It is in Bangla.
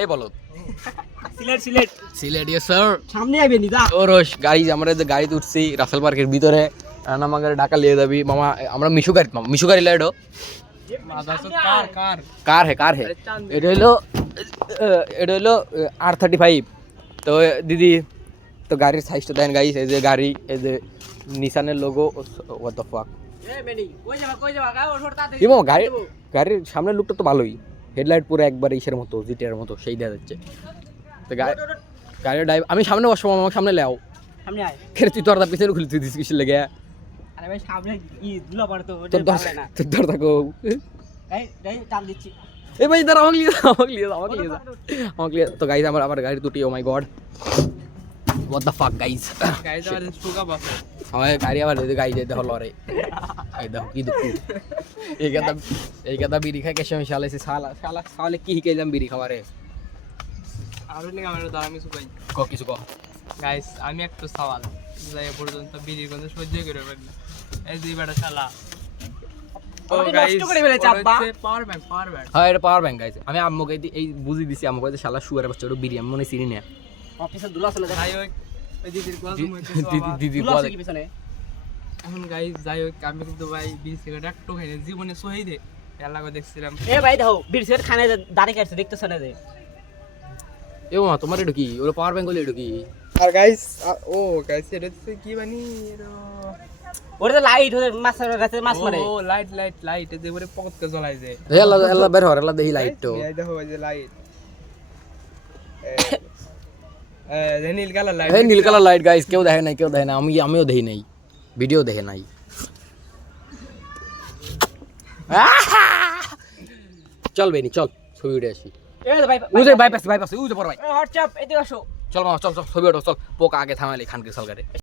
এই বলো সিলেট ইয়েস স্যার সামনে আইবে নি দা ওরস গাড়ি আমরা যে গাড়িতে উঠছি রাসেল পার্কের ভিতরে আমাদের ঢাকা লিয়ে যাবি মামা আমরা মিশু গাড়ি লাইডো কার হে এটা হলো R35 তো দিদি তো গাড়ির সাইজটা দেন গাইস এই যে গাড়ি এই যে নিসানের লোগো হোয়াট দ্য ফাক গাড়ির সামনের লুকটা তো ভালোই হেডলাইট পুরো একবার ইসের মতো জিটিআর মতো সেই দেখা যাচ্ছে তো গাড়ির ড্রাইভ আমি সামনে বসবো আমার সামনে লেও সামনে আয় খেলে তুই তোর পিছনে খুলে তুই দিস কিসের লেগে আরে ভাই সামনে দুলা পড়তো তোর দর থাকো এই টান দিচ্ছি এই ভাই দাঁড়া আমাকে লিয়ে তো গাইস আমার গাড়ি দুটি ও মাই god what the fuck guys আমার গাড়ি আবার গাড়ি যেতে হলো রে এই দেখো কি দুঃখ এই কথা বিড়ি খাই কেসে মিশালে শালা কি হিকাইলাম বিড়ি খাওয়ারে আর নি আমার দ্বারা আমি সুপাই কিছু কহ গাইস আমি একটু সওয়াল যাই পর্যন্ত বিড়ির গন্ধ সহ্য করে পারি না এই দুই বেটা শালা ও গাইস পাওয়ার ব্যাংক হ্যাঁ এটা পাওয়ার ব্যাংক গাইস আমি আম্মুকে এই বুঝি দিছি আম্মুকে শালা শুয়ারে বাচ্চা বিড়ি আমি মনে চিনি না অফিসে দুলা চলে যাই হোক ওই দিদির কথা দিদি দুলা কি পিছনে এখন গাইস যাই হোক আমি কিন্তু ভাই বিড়ি সিগারেট একটু খাই না জীবনে সহি দে এলাকা দেখছিলাম এ ভাই দেখো বিড়ি সিগারেট খানে দাঁড়ি কাটছে দেখতেছ না যে এ মা তোমার এটা কি ওরা পাওয়ার ব্যাংক হলো এটা কি আর গাইস এটা হচ্ছে কি বানি ওরে তো লাইট ওরে মাছের কাছে মাছ মারে ও লাইট যে করে পকেটে জ্বলাই যায় এলা বের হর এলা দেহি লাইট তো এই দেখো যে লাইট নীল কালার লাইট এই নীল কালার লাইট গাইস কেউ দেখে না আমিও দেখি নাই ভিডিও দেখে নাই চল বেনি চল ছবি উঠে আসি এ ভাই উজে বাইপাস উজে পড় ভাই হোয়াটসঅ্যাপ এদিকে আসো চল মামা চল ছবি উঠো চল পোকা আগে থামালে খানকে সলগারে